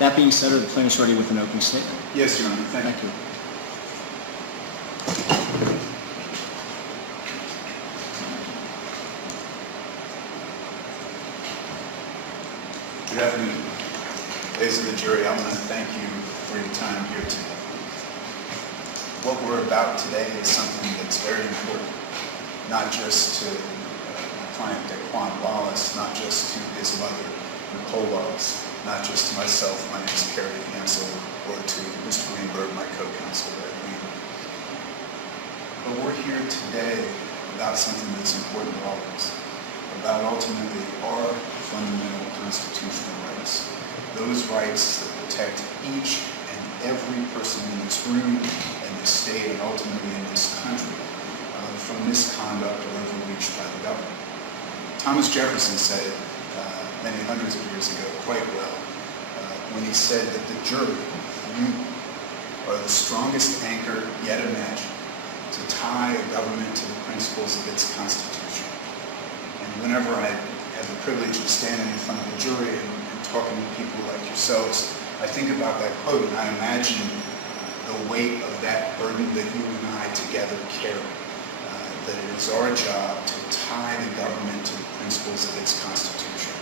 That being said, are the plaintiffs ready with an opening statement? Yes, Your Honor. Thank you. Good afternoon. Ladies of the jury, I want to thank you for your time here today. What we're about today is something that's very important, not just to my client, Wallace, not just to his mother, Nicole Wallace, not just to myself, my name is Cary Hansel, or to Mr. Greenberg, my co-counsel at Greenberg. But we're here today about something that's important to all of us, about ultimately our fundamental constitutional rights, those rights that protect each and every person in this room, in this state, and ultimately in this country from misconduct or overreach by the government. Thomas Jefferson said it many hundreds of years ago quite well when he said that the jury, you, are the strongest anchor yet imagined to tie a government to the principles of its constitution. And whenever I have the privilege of standing in front of the jury and talking to people like yourselves, I think about that quote and I imagine the weight of that burden that you and I together carry. That it is our job to tie the government to the principles of its constitution.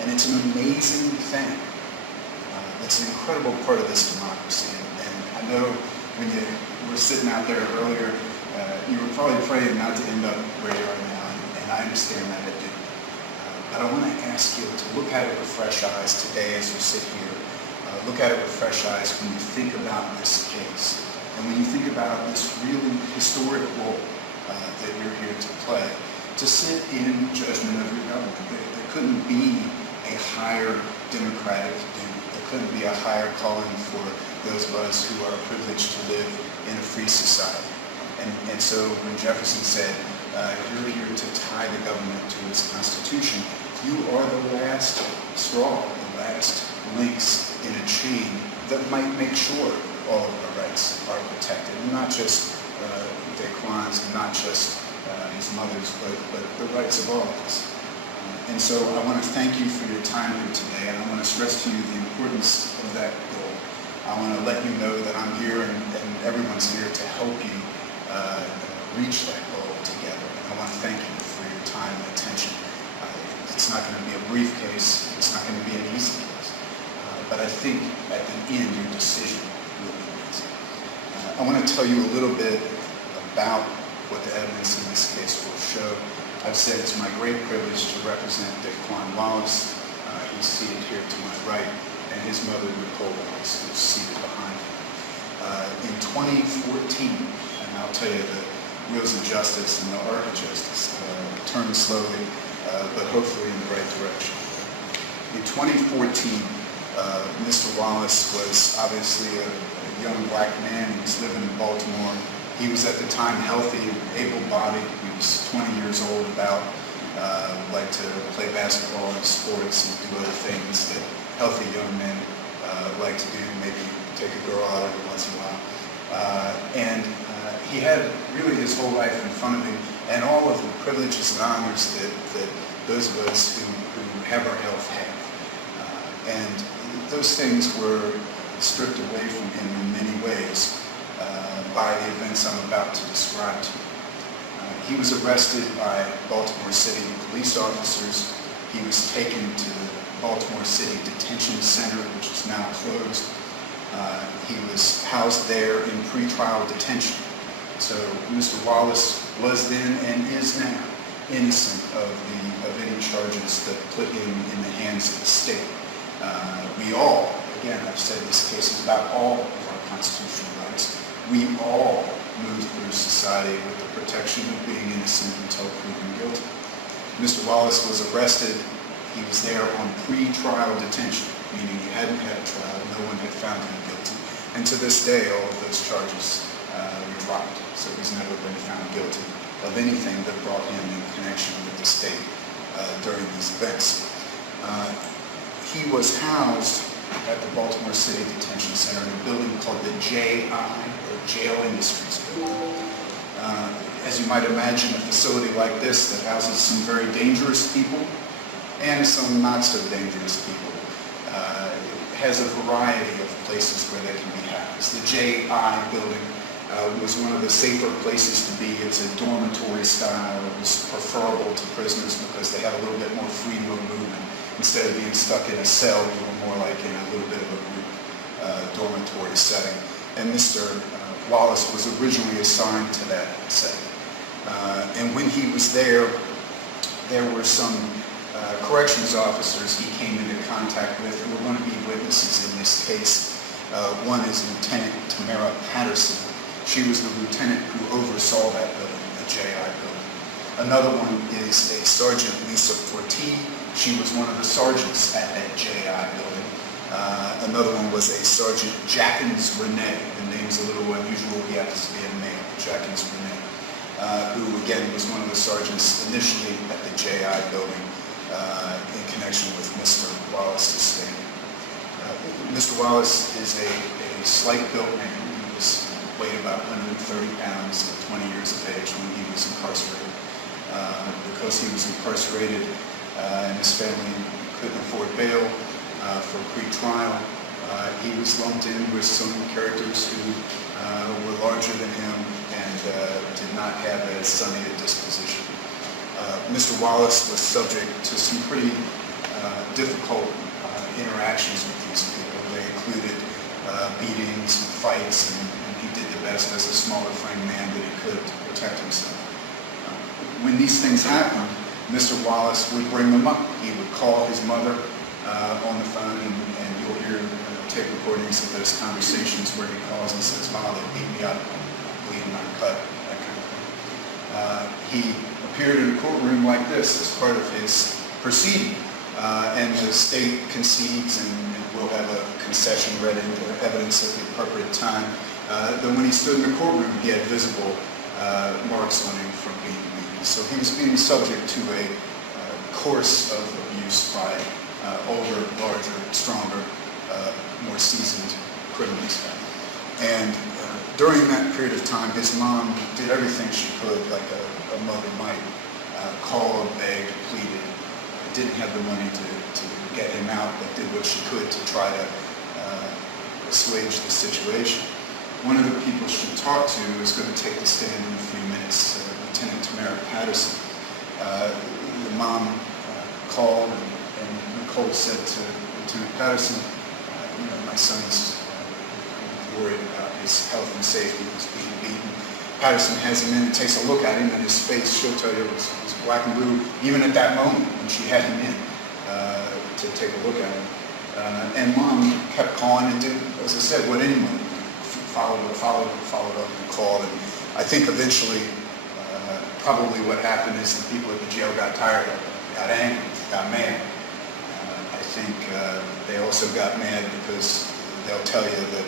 And it's an amazing thing. It's an incredible part of this democracy. And I know when you were sitting out there earlier, you were probably praying not to end up where you are now, and I understand that I do. But I want to ask you to look at it with fresh eyes today as you sit here. Look at it with fresh eyes when you think about this case. And when you think about this really historic role that you're here to play, to sit in judgment of your government. There couldn't be a higher democratic duty. There couldn't be a higher calling for those of us who are privileged to live in a free society. And so when Jefferson said, you're here to tie the government to its constitution, you are the last straw, the last links in a chain that might make sure all of our rights are protected, and not just Daquan's, and not just his mother's, but the rights of all of us. And so I want to thank you for your time here today, and I want to stress to you the importance of that goal. I want to let you know that I'm here and everyone's here to help you reach that goal together. And I want to thank you for your time and attention. It's not going to be a brief case. It's not going to be an easy case. But I think at the end, your decision will be easy. I want to tell you a little bit about what the evidence in this case will show. I've said it's my great privilege to represent Daquan Wallace. He's seated here to my right, and his mother, Nicole Wallace, who's seated behind him. In 2014, and I'll tell you the wheels of justice and the arc of justice turn slowly, but hopefully in the right direction. In 2014, Mr. Wallace was obviously a young black man. He was living in Baltimore. He was at the time healthy and able-bodied. He was 20 years old, about, liked to play basketball and sports and do other things that healthy young men like to do, maybe take a girl out every once in a while. And he had really his whole life in front of him, and all of the privileges and honors that those of us who have our health have. And those things were stripped away from him in many ways by the events I'm about to describe to you. He was arrested by Baltimore City police officers. He was taken to the Baltimore City Detention Center, which is now closed. He was housed there in pretrial detention. So Mr. Wallace was then and is now innocent of any charges that put him in the hands of the state. We all, again, I've said this case is about all of our constitutional rights. We all move through society with the protection of being innocent until proven guilty. Mr. Wallace was arrested. He was there on pre-trial detention, meaning he hadn't had a trial, no one had found him guilty. And to this day, all of those charges were dropped. So he's never been found guilty of anything that brought him in connection with the state during these events. He was housed at the Baltimore City Detention Center in a building called the JI, or Jail Industries Building. As you might imagine, a facility like this that houses some very dangerous people and some not so dangerous people has a variety of places where they can be housed. The JI building was one of the safer places to be. It's a dormitory style. It was preferable to prisoners because they had a little bit more freedom of movement. Instead of being stuck in a cell, you were more like in a little bit of a group dormitory setting. And Mr. Wallace was originally assigned to that setting. And when he was there were some corrections officers he came into contact with who were going to be witnesses in this case. One is Lieutenant Tamara Patterson. She was the lieutenant who oversaw that building, the JI building. Another one is a Sergeant Lisa Forti. She was one of the sergeants at that JI building. Another one was a Sergeant Jackins Renee. The name's a little unusual. He happens to be a male, Jackins Renee, who again was one of the sergeants initially at the JI building in connection with Mr. Wallace's stay. Mr. Wallace is a slight-built man. He weighed about 130 pounds at 20 years of age when he was incarcerated. Because he was incarcerated and his family couldn't afford bail for pre-trial, he was lumped in with some characters who were larger than him and did not have as sunny a disposition. Mr. Wallace was subject to some pretty difficult interactions with these people. They included beatings and fights, and he did the best as a smaller framed man that he could to protect himself. When these things happened, Mr. Wallace would bring them up. He would call his mother on the phone, and you'll hear tape recordings of those conversations where he calls and says, "Ma, they beat me up, I'm bleeding, I'm cut," that kind of thing. He appeared in a courtroom like this as part of his proceeding, and the state concedes and will have a concession read into evidence at the appropriate time that when he stood in the courtroom, he had visible marks on him from being beaten. So he was being subject to a course of abuse by older, larger, stronger, more seasoned criminals. And during that period of time, his mom did everything she could, like a mother might, called, begged, pleaded, didn't have the money to get him out, but did what she could to try to assuage the situation. One of the people she talked to is going to take the stand in a few minutes, Lieutenant Tamara Patterson. The mom called, and Nicole said to Lieutenant Patterson, my son's worried about his health and safety. He's being beaten. Patterson has him in and takes a look at him, and his face, she'll tell you, was black and blue, even at that moment when she had him in to take a look at him. And Mom kept calling and did, as I said, what anyone would do. Followed up and called. And I think eventually, probably what happened is the people at the jail got tired of it, got angry, got mad. I think they also got mad because they'll tell you that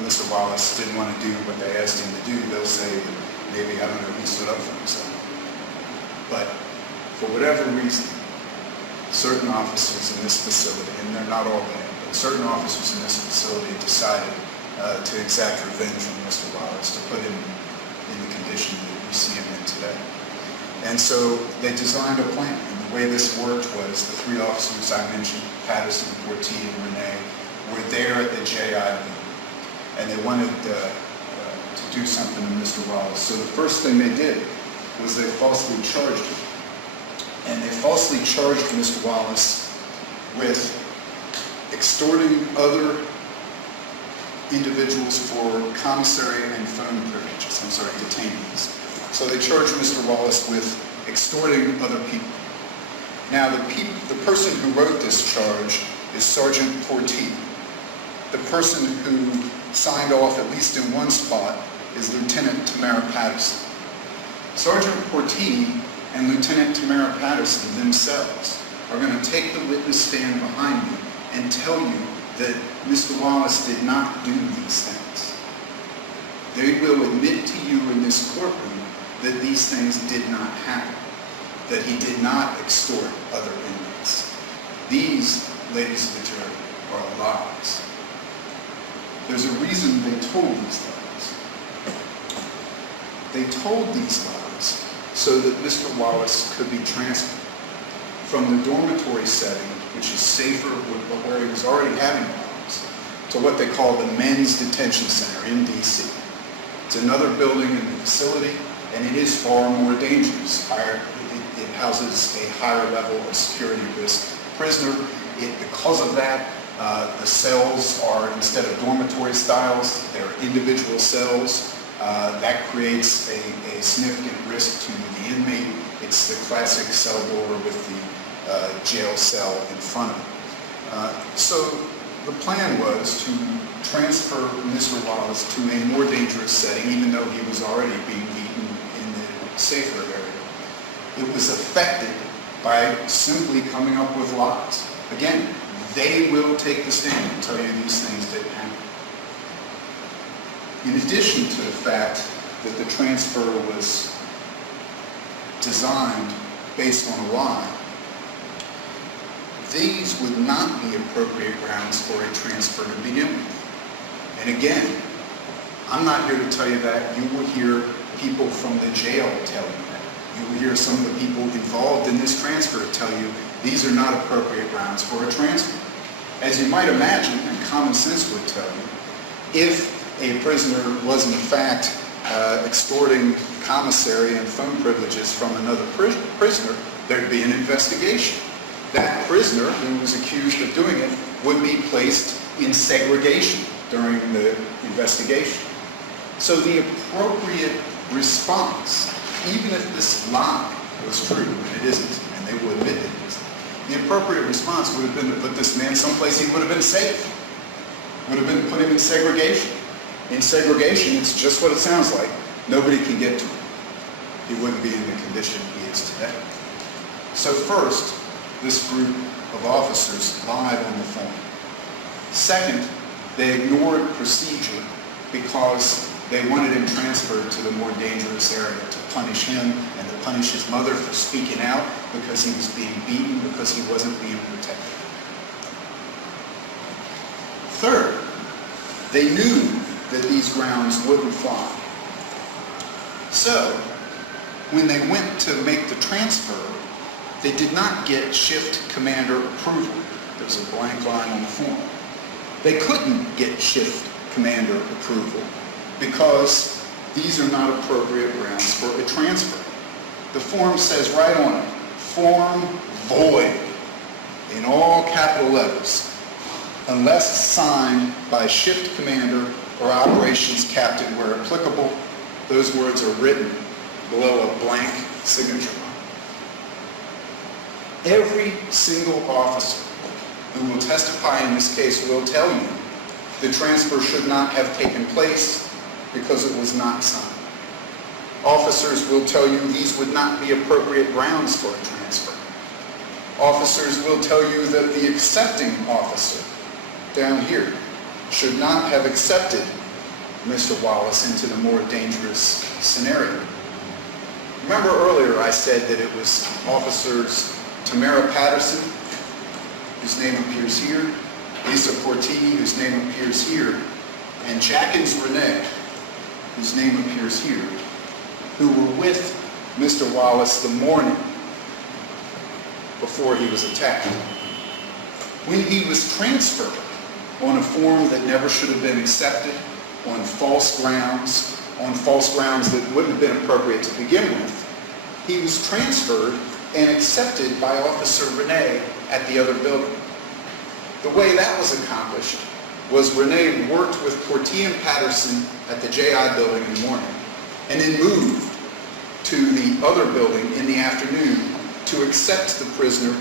Mr. Wallace didn't want to do what they asked him to do. They'll say maybe, I don't know, he stood up for himself. But for whatever reason, certain officers in this facility, and they're not all bad, but certain officers in this facility decided to exact revenge on Mr. Wallace, to put him in the condition that we see him in today. And so they designed a plan. And the way this worked was the three officers I mentioned, Patterson, Forti, and Renee, were there at the JI meeting. And they wanted to do something to Mr. Wallace. So the first thing they did was they falsely charged him. And they falsely charged Mr. Wallace with extorting other individuals for commissary and phone privileges, detainees. So they charged Mr. Wallace with extorting other people. Now the person who wrote this charge is Sergeant Forti. The person who signed off, at least in one spot, is Lieutenant Tamara Patterson. Sergeant Forti and Lieutenant Tamara Patterson themselves are going to take the witness stand behind me and tell you that Mr. Wallace did not do these things. They will admit to you in this courtroom that these things did not happen, that he did not extort other inmates. These, ladies of the jury, are lies. There's a reason they told these lies. They told these lies so that Mr. Wallace could be transferred from the dormitory setting which is safer, but where he was already having problems, to what they call the Men's Detention Center in D.C. It's another building in the facility, and it is far more dangerous. It houses a higher level of security risk prisoner. Because of that, the cells are, instead of dormitory styles, they're individual cells. That creates a significant risk to the inmate. It's the classic cell door with the jail cell in front of it. So the plan was to transfer Mr. Wallace to a more dangerous setting, even though he was already being beaten in the safer area. It was affected by simply coming up with lies. Again, they will take the stand and tell you these things didn't happen. In addition to the fact that the transfer was designed based on a lie, these would not be appropriate grounds for a transfer to begin with. And again, I'm not here to tell you that. You will hear people from the jail tell you that. You will hear some of the people involved in this transfer tell you these are not appropriate grounds for a transfer. As you might imagine, and common sense would tell you, if a prisoner was in fact extorting commissary and phone privileges from another prisoner, there'd be an investigation. That prisoner who was accused of doing it would be placed in segregation during the investigation. So the appropriate response, even if this lie was true, and it isn't, and they will admit it isn't, the appropriate response would have been to put this man someplace he would have been safe. Would have been to put him in segregation. In segregation, it's just what it sounds like. Nobody can get to him. He wouldn't be in the condition he is today. So first, this group of officers lied on the phone. Second, they ignored procedure because they wanted him transferred to the more dangerous area to punish him and to punish his mother for speaking out because he was being beaten, because he wasn't being protected. Third, they knew that these grounds wouldn't fly. So, when they went to make the transfer, they did not get shift commander approval. There's a blank line on the form. They couldn't get shift commander approval because these are not appropriate grounds for a transfer. The form says right on it, form void, in all capital letters, unless signed by shift commander or operations captain where applicable. Those words are written below a blank signature line. Every single officer who will testify in this case will tell you the transfer should not have taken place because it was not signed. Officers will tell you these would not be appropriate grounds for a transfer. Officers will tell you that the accepting officer down here should not have accepted Mr. Wallace into the more dangerous scenario. Remember earlier I said that it was officers Tamara Patterson, whose name appears here, Lisa Portini, whose name appears here, and Jackins Renee, whose name appears here, who were with Mr. Wallace the morning before he was attacked. When he was transferred on a form that never should have been accepted, on false grounds that wouldn't have been appropriate to begin with, he was transferred and accepted by Officer Renee at the other building. The way that was accomplished was Renee worked with Portia and Patterson at the JI building in the morning and then moved to the other building in the afternoon to accept the prisoner,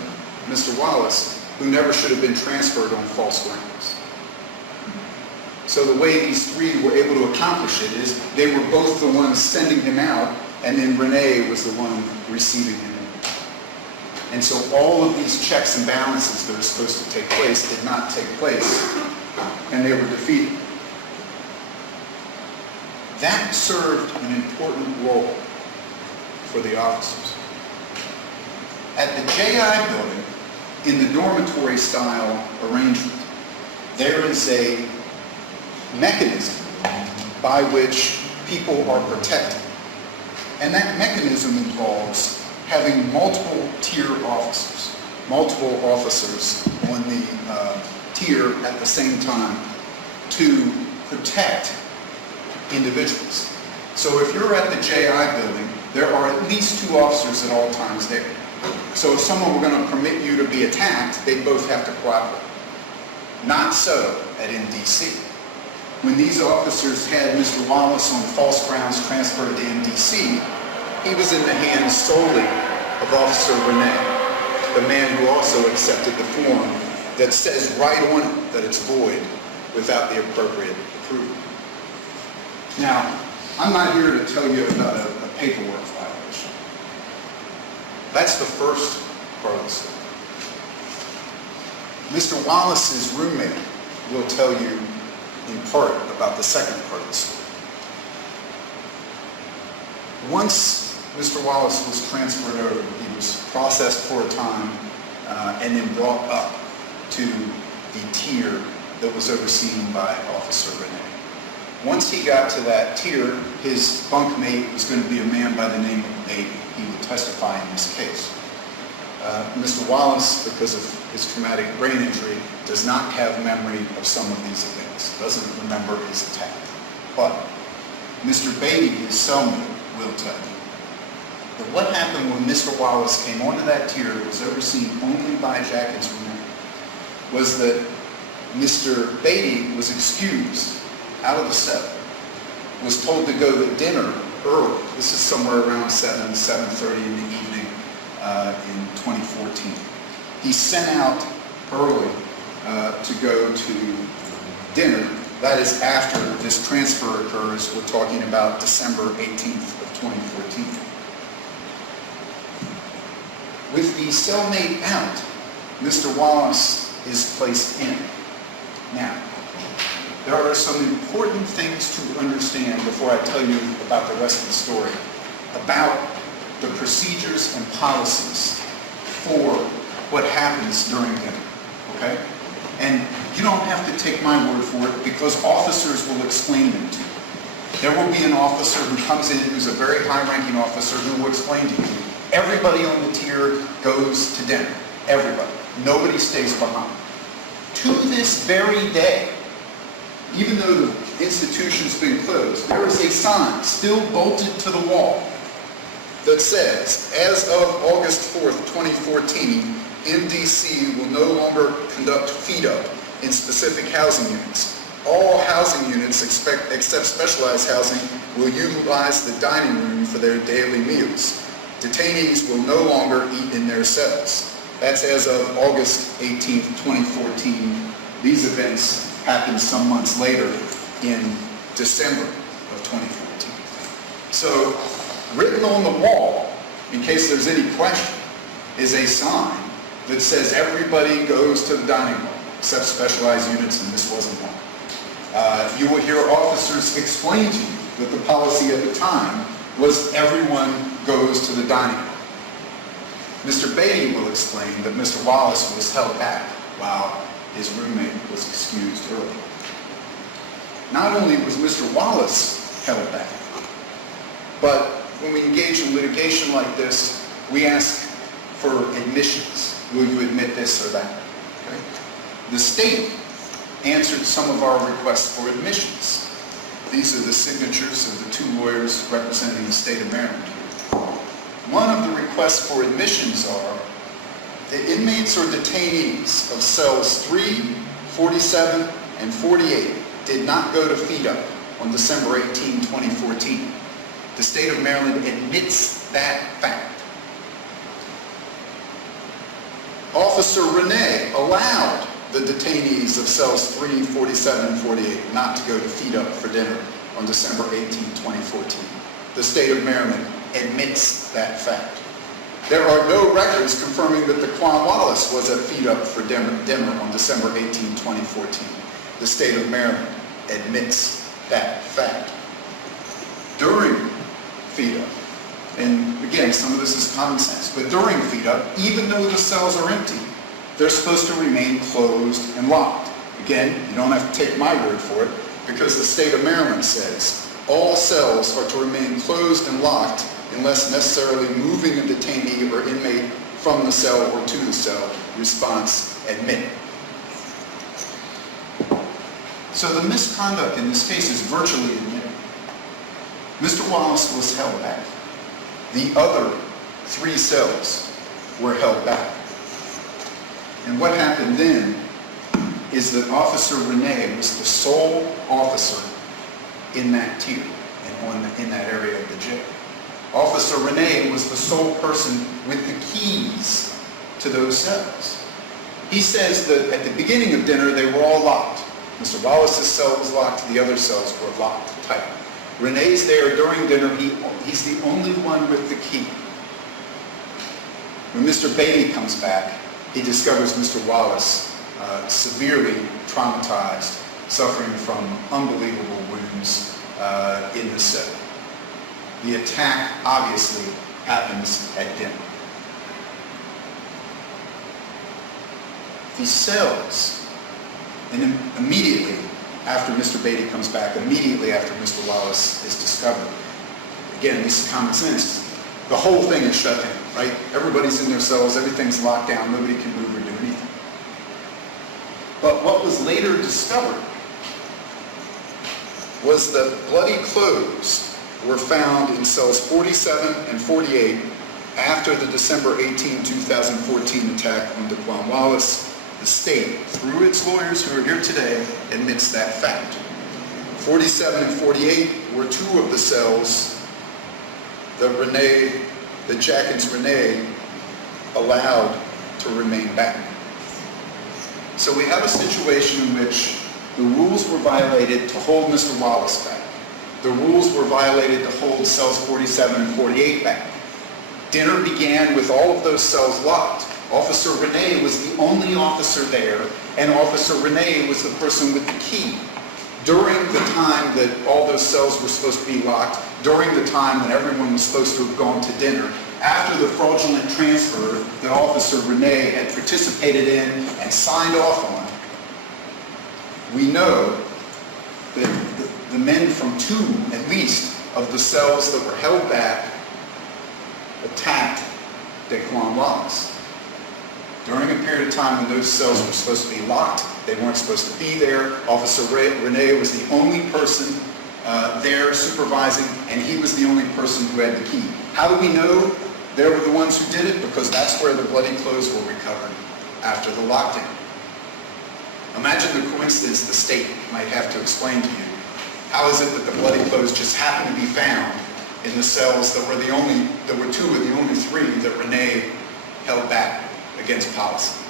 Mr. Wallace, who never should have been transferred on false grounds. So the way these three were able to accomplish it is they were both the ones sending him out, and then Renee was the one receiving him. And so all of these checks and balances that are supposed to take place did not take place, and they were defeated. That served an important role for the officers. At the JI building, in the dormitory style arrangement, there is a mechanism by which people are protected. And that mechanism involves having multiple tier officers. multiple officers on the tier at the same time to protect individuals. So if you're at the JI building, there are at least 2 officers at all times there. So if someone were going to permit you to be attacked, they both have to cooperate. Not so at MDC. When these officers had Mr. Wallace on false grounds transferred to MDC, he was in the hands solely of Officer Renee, the man who also accepted the form that says right on it that it's void without the appropriate approval. Now, I'm not here to tell you about a paperwork violation. That's the first part of the story. Mr. Wallace's roommate will tell you in part about the second part of the story. Once Mr. Wallace was transferred over, he was processed for a time and then brought up to the tier that was overseen by Officer Renee. Once he got to that tier, his bunkmate was going to be a man by the name of Baby. He would testify in this case. Mr. Wallace, because of his traumatic brain injury, does not have memory of some of these events, doesn't remember his attack. But Mr. Beatty, his cellmate, will tell you that what happened when Mr. Wallace came onto that tier that was overseen only by Jack and Renee was that Mr. Beatty was excused out of the cell, was told to go to dinner early. This is somewhere around 7:30 in the evening in 2014. He's sent out early to go to dinner. That is after this transfer occurs. We're talking about December 18th of 2014. With the cellmate out, Mr. Wallace is placed in. Now, there are some important things to understand before I tell you about the rest of the story, about the procedures and policies for what happens during dinner, okay? And you don't have to take my word for it because officers will explain them to you. There will be an officer who comes in who's a very high-ranking officer who will explain to you, everybody on the tier goes to dinner, everybody. Nobody stays behind. To this very day, even though the institution's been closed, there is a sign still bolted to the wall that says, as of August 4th, 2014, MDC will no longer conduct feed-up in specific housing units. All housing units, except specialized housing, will utilize the dining room for their daily meals. Detainees will no longer eat in their cells. That's as of August 18th, 2014. These events happened some months later in December of 2014. So, written on the wall, in case there's any question, is a sign that says everybody goes to the dining room, except specialized units, and this wasn't one. You will hear officers explain to you that the policy at the time was everyone goes to the dining room. Mr. Beatty will explain that Mr. Wallace was held back while his roommate was excused early. Not only was Mr. Wallace held back, but when we engage in litigation like this, we ask for admissions. Will you admit this or that? Okay. The state answered some of our requests for admissions. These are the signatures of the 2 lawyers representing the state of Maryland here. One of the requests for admissions are the inmates or detainees of cells 3, 47, and 48 did not go to feed up on December 18, 2014. The state of Maryland admits that fact. Officer Renee allowed the detainees of cells 3, 47, and 48 not to go to feed up for dinner on December 18, 2014. The state of Maryland admits that fact. There are no records confirming that Daquan Wallace was at feed up for dinner on December 18, 2014. The state of Maryland admits that fact. During feed up, and again, some of this is common sense, but during feed up, even though the cells are empty, they're supposed to remain closed and locked. Again, you don't have to take my word for it, because the state of Maryland says all cells are to remain closed and locked unless necessarily moving a detainee or inmate from the cell or to the cell, response admitted. So the misconduct in this case is virtually admitted. Mr. Wallace was held back. The other 3 cells were held back. And what happened then is that Officer Renee was the sole officer in that tier and in that area of the jail. Officer Renee was the sole person with the keys to those cells. He says that at the beginning of dinner they were all locked. Mr. Wallace's cell was locked, the other cells were locked tight. Renee's there during dinner, he's the only one with the key. When Mr. Beatty comes back, he discovers Mr. Wallace severely traumatized, suffering from unbelievable wounds in the cell. The attack obviously happens at dinner. The cells, and immediately after Mr. Beatty comes back, immediately after Mr. Wallace is discovered, again, this is common sense, the whole thing is shut down, right? Everybody's in their cells, everything's locked down, nobody can move or do anything. But what was later discovered was that bloody clothes were found in cells 47 and 48 after the December 18, 2014 attack on Daquan Wallace. The state, through its lawyers who are here today, admits that fact. 47 and 48 were 2 of the cells that Jack and Renee allowed to remain back. So we have a situation in which the rules were violated to hold Mr. Wallace back. The rules were violated to hold cells 47 and 48 back. Dinner began with all of those cells locked. Officer Renee was the only officer there, and Officer Renee was the person with the key. During the time that all those cells were supposed to be locked, during the time when everyone was supposed to have gone to dinner, after the fraudulent transfer that Officer Renee had participated in and signed off on, we know that the men from 2, at least, of the cells that were held back attacked Daquan Wallace. During a period of time when those cells were supposed to be locked, they weren't supposed to be there. Officer Renee was the only person there supervising, and he was the only person who had the key. How do we know they were the ones who did it? Because that's where the bloody clothes were recovered after the lockdown. Imagine the coincidence the state might have to explain to you. How is it that the bloody clothes just happened to be found in the cells that were 2 of the only 3 that Renee held back against policy?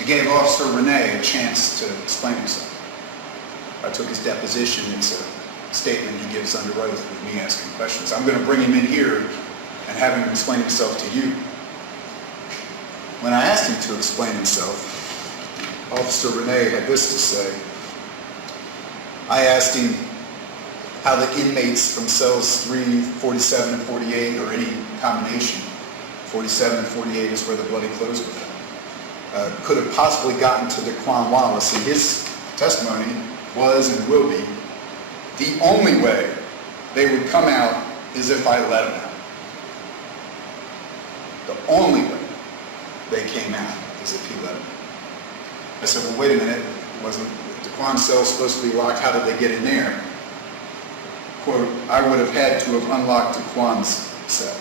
I gave Officer Renee a chance to explain himself. I took his deposition. It's a statement he gives under oath with me asking questions. I'm going to bring him in here and have him explain himself to you. When I asked him to explain himself, Officer Renee had this to say. I asked him how the inmates from cells 3, 47, and 48, or any combination, 47 and 48 is where the bloody clothes were found, could have possibly gotten to Daquan Wallace. And his testimony was and will be, the only way they would come out is if I let them out. The only way they came out is if he let them out. I said, well, wait a minute, wasn't Daquan's cell supposed to be locked? How did they get in there? Quote, I would have had to have unlocked Daquan's cell.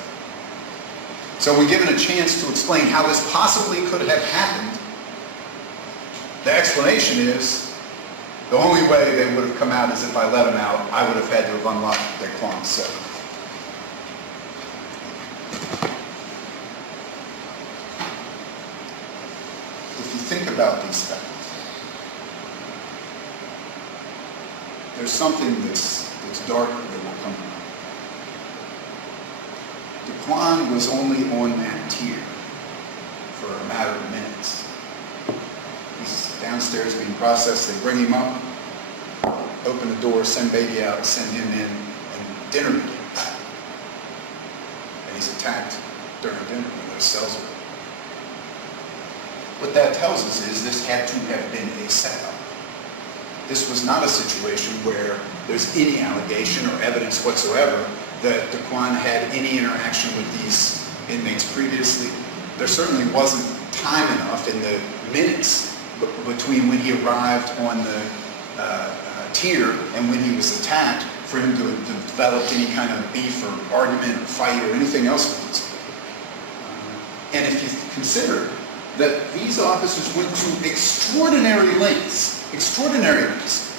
So when given a chance to explain how this possibly could have happened, the explanation is, the only way they would have come out is if I let them out. I would have had to have unlocked Daquan's cell. If you think about these facts, there's something that's dark that will come out. Daquan was only on that tier for a matter of minutes. He's downstairs being processed. They bring him up, open the door, send baby out, send him in, and dinner begins. And he's attacked during dinner when those cells are open. What that tells us is this had to have been a setup. This was not a situation where there's any allegation or evidence whatsoever that Daquan had any interaction with these inmates previously. There certainly wasn't time enough in the minutes between when he arrived on the tier and when he was attacked for him to develop any kind of beef or argument or fight or anything else with these people. And if you consider that these officers went to extraordinary lengths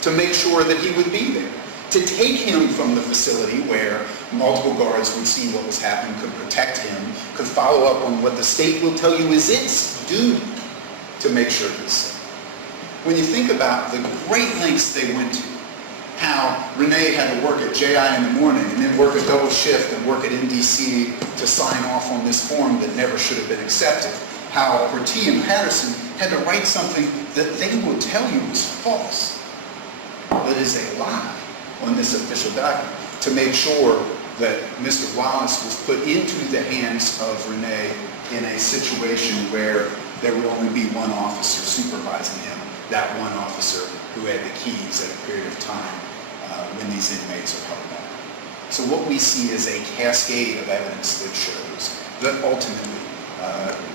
to make sure that he would be there, to take him from the facility where multiple guards would see what was happening, could protect him, could follow up on what the state will tell you is its duty to make sure he's safe. When you think about the great lengths they went to, how Renee had to work at JI in the morning and then work a double shift and work at MDC to sign off on this form that never should have been accepted, how Ortiz and Patterson had to write something that they will tell you is false, that is a lie on this official document, to make sure that Mr. Wallace was put into the hands of Renee in a situation where there would only be one officer supervising him, that one officer who had the keys at a period of time when these inmates are held back. So what we see is a cascade of evidence that shows that ultimately,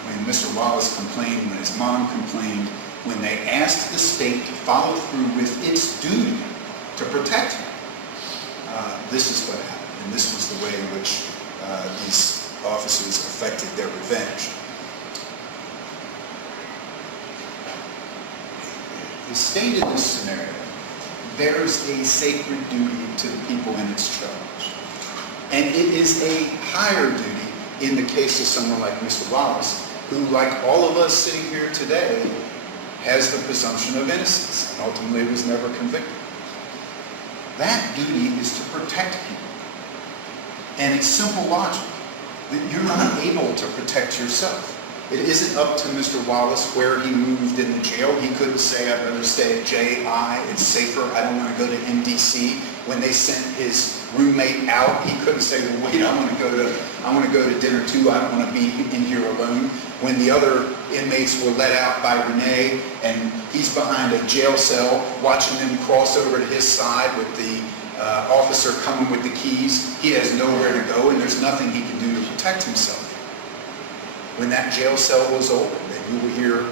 when Mr. Wallace complained, when his mom complained, when they asked the state to follow through with its duty to protect him, this is what happened, and this was the way in which these officers effected their revenge. The state in this scenario bears a sacred duty to the people in its charge, and it is a higher duty in the case of someone like Mr. Wallace, who, like all of us sitting here today, has the presumption of innocence and ultimately was never convicted. That duty is to protect people. And it's simple logic that you're not able to protect yourself. It isn't up to Mr. Wallace where he moved in the jail. He couldn't say, I'd rather stay at JI, it's safer, I don't want to go to MDC. When they sent his roommate out, he couldn't say, well, wait, I want to go to dinner too, I don't want to be in here alone. When the other inmates were let out by Renee and he's behind a jail cell watching them cross over to his side with the officer coming with the keys, he has nowhere to go and there's nothing he can do to protect himself. When that jail cell was open, and you will hear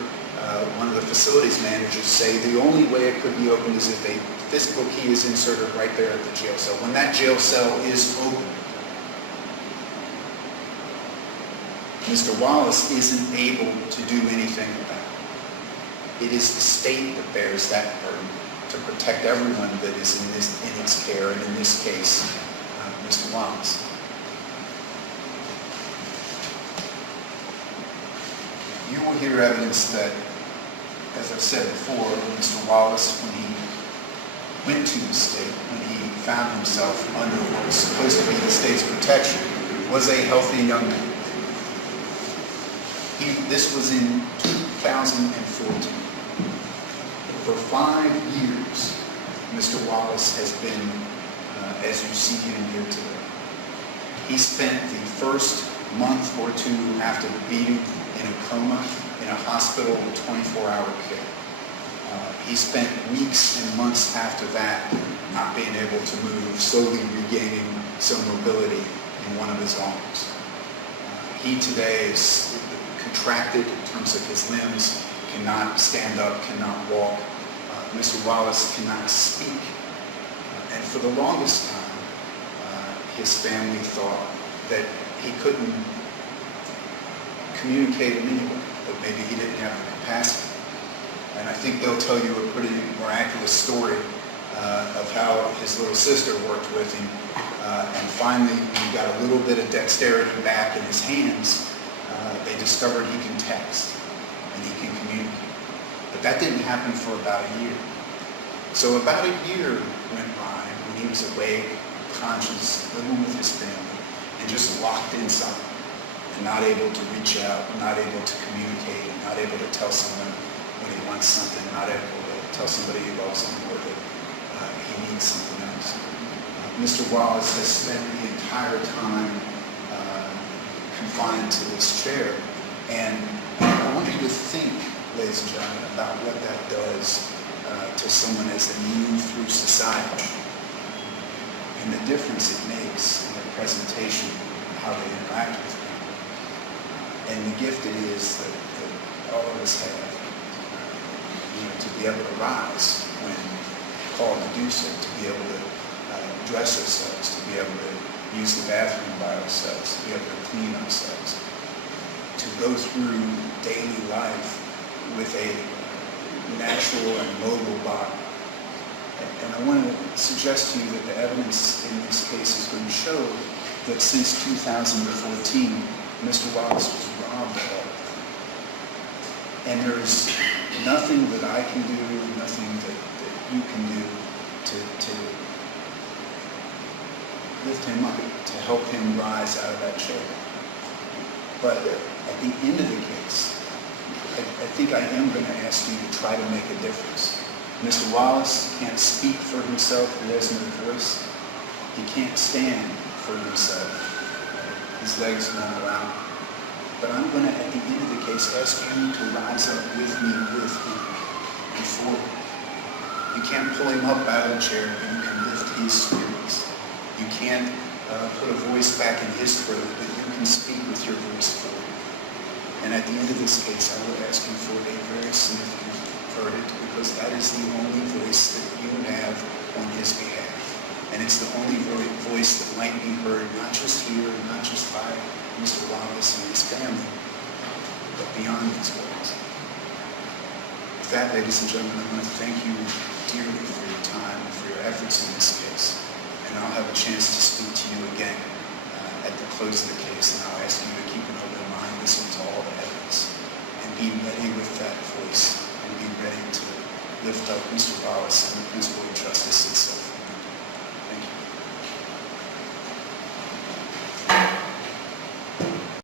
one of the facilities managers say the only way it could be opened is if a physical key is inserted right there at the jail cell. When that jail cell is open, Mr. Wallace isn't able to do anything about it. It is the state that bears that burden to protect everyone that is in its care, and in this case, Mr. Wallace. You will hear evidence that, as I said before, Mr. Wallace, when he went to the state, when he found himself under what was supposed to be the state's protection, was a healthy young man. This was in 2014. For 5 years, Mr. Wallace has been, as you see him here today. He spent the first month or two after the beating in a coma in a hospital with 24-hour care. He spent weeks and months after that not being able to move, slowly regaining some mobility in one of his arms. He today is contracted in terms of his limbs, cannot stand up, cannot walk. Mr. Wallace cannot speak. And for the longest time, his family thought that he couldn't communicate in any way, but maybe he didn't have the capacity. And I think they'll tell you a pretty miraculous story of how his little sister worked with him. And finally, when he got a little bit of dexterity back in his hands, they discovered he can text and he can communicate. But that didn't happen for about a year. So about a year went by when he was awake, conscious, living with his family, and just locked inside, and not able to reach out, not able to communicate, and not able to tell someone when he wants something, not able to tell somebody he loves them or that he needs something else. Mr. Wallace has spent the entire time confined to this chair, and I want you to think, ladies and gentlemen, about what that does to someone as they move through society, and the difference it makes in their presentation, how they interact with people, and the gift it is that all of us have, to be able to rise when called to do so, to be able to dress ourselves, to be able to use the bathroom by ourselves, to be able to clean ourselves, to go through daily life with a natural and mobile body. And I want to suggest to you that the evidence in this case is going to show that since 2014, Mr. Wallace was robbed of all. And there's nothing that I can do, nothing that you can do to lift him up, to help him rise out of that chair. But at the end of the case, I think I am going to ask you to try to make a difference. Mr. Wallace can't speak for himself, he has no voice. He can't stand for himself. His legs won't allow. But I'm going to, at the end of the case, ask you to rise up with me, with him, and for him. You can't pull him up out of the chair, but you can lift his spirits. You can't put a voice back in his throat, but you can speak with your voice for him. And at the end of this case, I would ask you for a very significant verdict, because that is the only voice that you have on his behalf. And it's the only voice that might be heard, not just here, not just by Mr. Wallace and his family, but beyond these walls. With that, ladies and gentlemen, I want to thank you dearly for your time and for your efforts in this case. And I'll have a chance to speak to you again at the close of the case, and I'll ask you to keep an open mind, listen to all the evidence, and be ready with that voice, and be ready to lift up Mr. Wallace and the principle of justice itself.